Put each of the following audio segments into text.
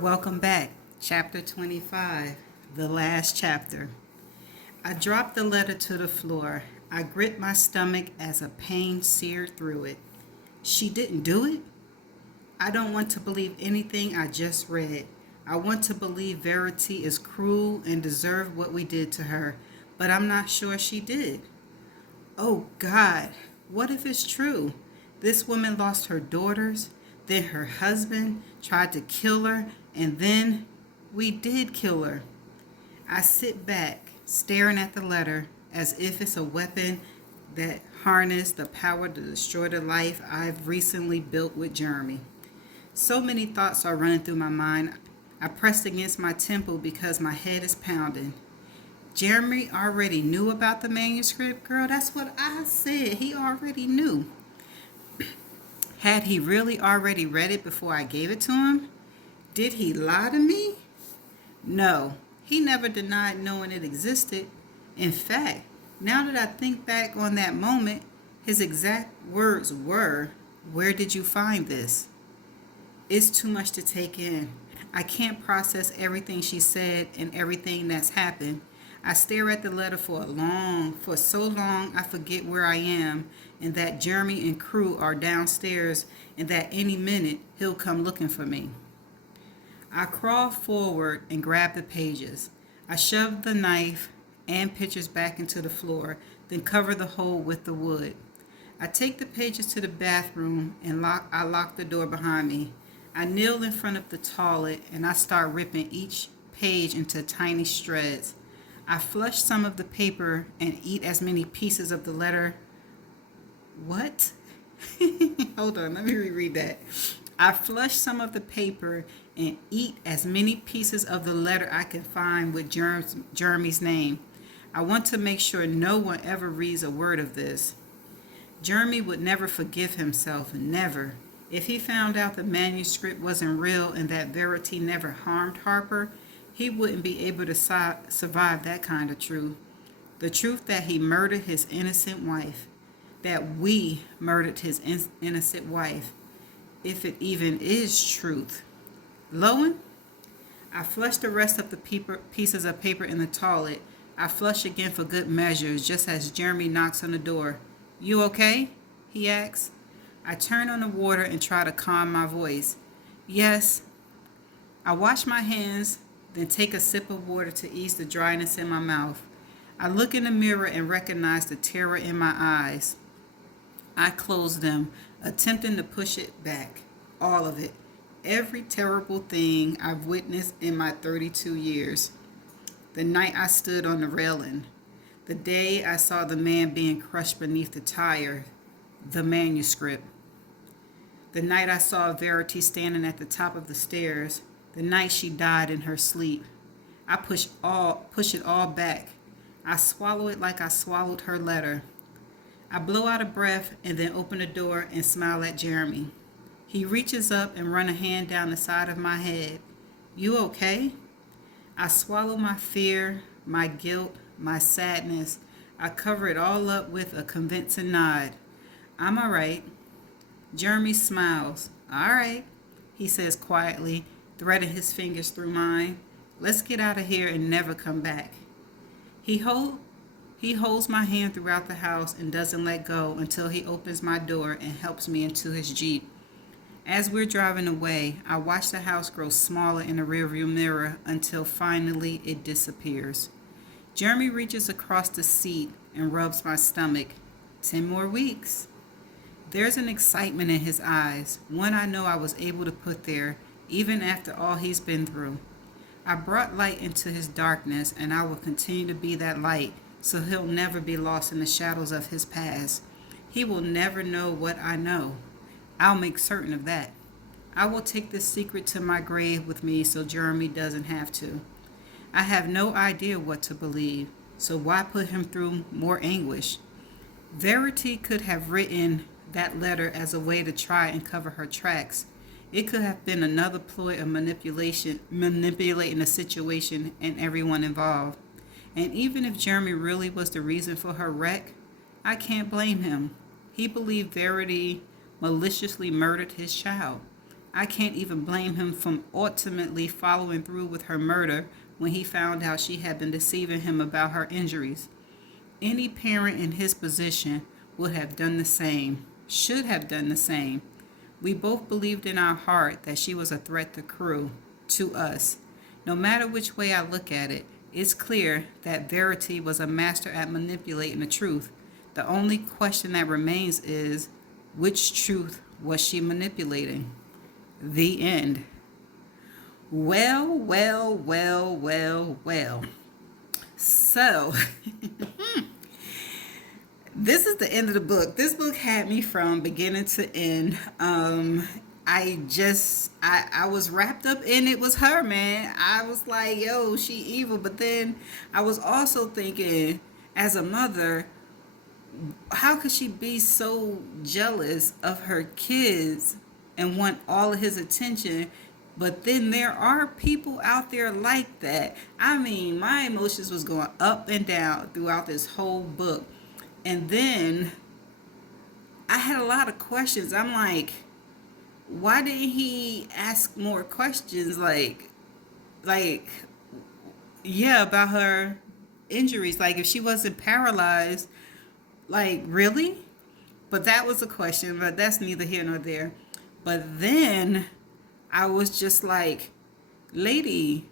Welcome back. Chapter 25, the last chapter. I dropped the letter to the floor. I gripped my stomach as a pain seared through it. She didn't do it? I don't want to believe anything I just read. I want to believe Verity is cruel and deserved what we did to her, but I'm not sure she did. Oh God, what if it's true? This woman lost her daughters, then her husband tried to kill her, and then we did kill her. I sit back, staring at the letter as if it's a weapon that harnessed the power to destroy the life I've recently built with Jeremy. So many thoughts are running through my mind. I pressed against my temple because my head is pounding. Jeremy already knew about the manuscript, girl. That's what I said. He already knew. Had he really already read it before I gave it to him? Did he lie to me? No, he never denied knowing it existed. In fact, now that I think back on that moment, his exact words were, "Where did you find this?" It's too much to take in. I can't process everything she said and everything that's happened. I stare at the letter for so long I forget where I am and that Jeremy and crew are downstairs and that any minute he'll come looking for me. I crawl forward and grab the pages. I shove the knife and pictures back into the floor, then cover the hole with the wood. I take the pages to the bathroom and I lock the door behind me. I kneel in front of the toilet and I start ripping each page into tiny shreds. I flush some of the paper and eat as many pieces of the letter. What? Hold on, let me reread that. I flush some of the paper and eat as many pieces of the letter I can find with Jeremy's name. I want to make sure no one ever reads a word of this. Jeremy would never forgive himself, never. If he found out the manuscript wasn't real and that Verity never harmed Harper, he wouldn't be able to survive that kind of truth. The truth that he murdered his innocent wife. That we murdered his innocent wife. If it even is truth. Lowen? I flush the rest of the pieces of paper in the toilet. I flush again for good measure, just as Jeremy knocks on the door. You okay? He asks. I turn on the water and try to calm my voice. Yes. I wash my hands, then take a sip of water to ease the dryness in my mouth. I look in the mirror and recognize the terror in my eyes. I close them, attempting to push it back. All of it. Every terrible thing I've witnessed in my 32 years. The night I stood on the railing. The day I saw the man being crushed beneath the tire. The manuscript. The night I saw Verity standing at the top of the stairs. The night she died in her sleep. I push it all back. I swallow it like I swallowed her letter. I blow out a breath and then open the door and smile at Jeremy. He reaches up and runs a hand down the side of my head. You okay? I swallow my fear, my guilt, my sadness. I cover it all up with a convincing nod. I'm all right. Jeremy smiles. All right, he says quietly, threading his fingers through mine. Let's get out of here and never come back. He holds my hand throughout the house and doesn't let go until he opens my door and helps me into his Jeep. As we're driving away, I watch the house grow smaller in the rearview mirror until finally it disappears. Jeremy reaches across the seat and rubs my stomach. 10 more weeks. There's an excitement in his eyes, one I know I was able to put there, even after all he's been through. I brought light into his darkness, and I will continue to be that light, so he'll never be lost in the shadows of his past. He will never know what I know. I'll make certain of that. I will take this secret to my grave with me so Jeremy doesn't have to. I have no idea what to believe, so why put him through more anguish? Verity could have written that letter as a way to try and cover her tracks. It could have been another ploy of manipulating the situation and everyone involved. And even if Jeremy really was the reason for her wreck, I can't blame him. He believed Verity maliciously murdered his child. I can't even blame him for ultimately following through with her murder when he found out she had been deceiving him about her injuries. Any parent in his position would have done the same, should have done the same. We both believed in our heart that she was a threat to us. No matter which way I look at it, it's clear that Verity was a master at manipulating the truth. The only question that remains is, which truth was she manipulating? The end. Well, well, well, well, well. So, this is the end of the book. This book had me from beginning to end. I was wrapped up in it was her, man. I was like, yo, she evil. But then I was also thinking, as a mother, how could she be so jealous of her kids and want all of his attention? But then there are people out there like that. I mean, my emotions was going up and down throughout this whole book. And then I had a lot of questions. I'm like, why didn't he ask more questions? Like, yeah, about her injuries. Like, if she wasn't paralyzed, like, really? But that was a question, but that's neither here nor there. But then I was just like, lady,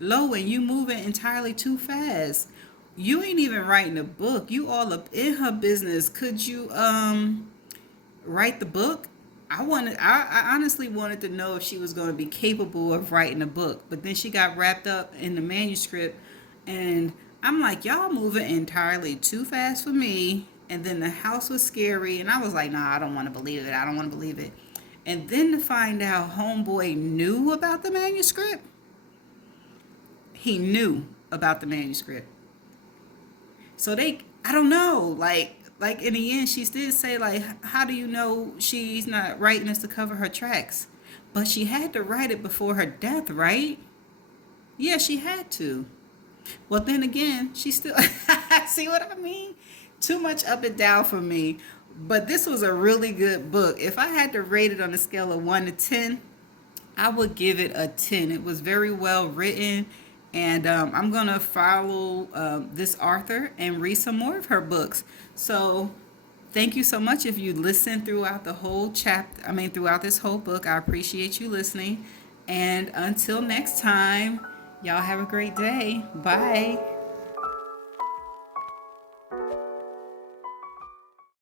Lowen, you moving entirely too fast. You ain't even writing a book. You all up in her business. Could you write the book? I honestly wanted to know if she was going to be capable of writing a book, but then she got wrapped up in the manuscript, and I'm like, y'all moving entirely too fast for me. And then the house was scary, and I was like, nah, I don't want to believe it. I don't want to believe it. And then to find out homeboy knew about the manuscript, he knew about the manuscript. So I don't know, like in the end, she did say, like, how do you know she's not writing this to cover her tracks? But she had to write it before her death, right? Yeah, she had to. Well, then again, she still, see what I mean? Too much up and down for me. But this was a really good book. If I had to rate it on a scale of 1 to 10, I would give it a 10. It was very well written. And I'm going to follow this author and read some more of her books. So thank you so much if you listened throughout the whole throughout this whole book. I appreciate you listening. And until next time, y'all have a great day. Bye.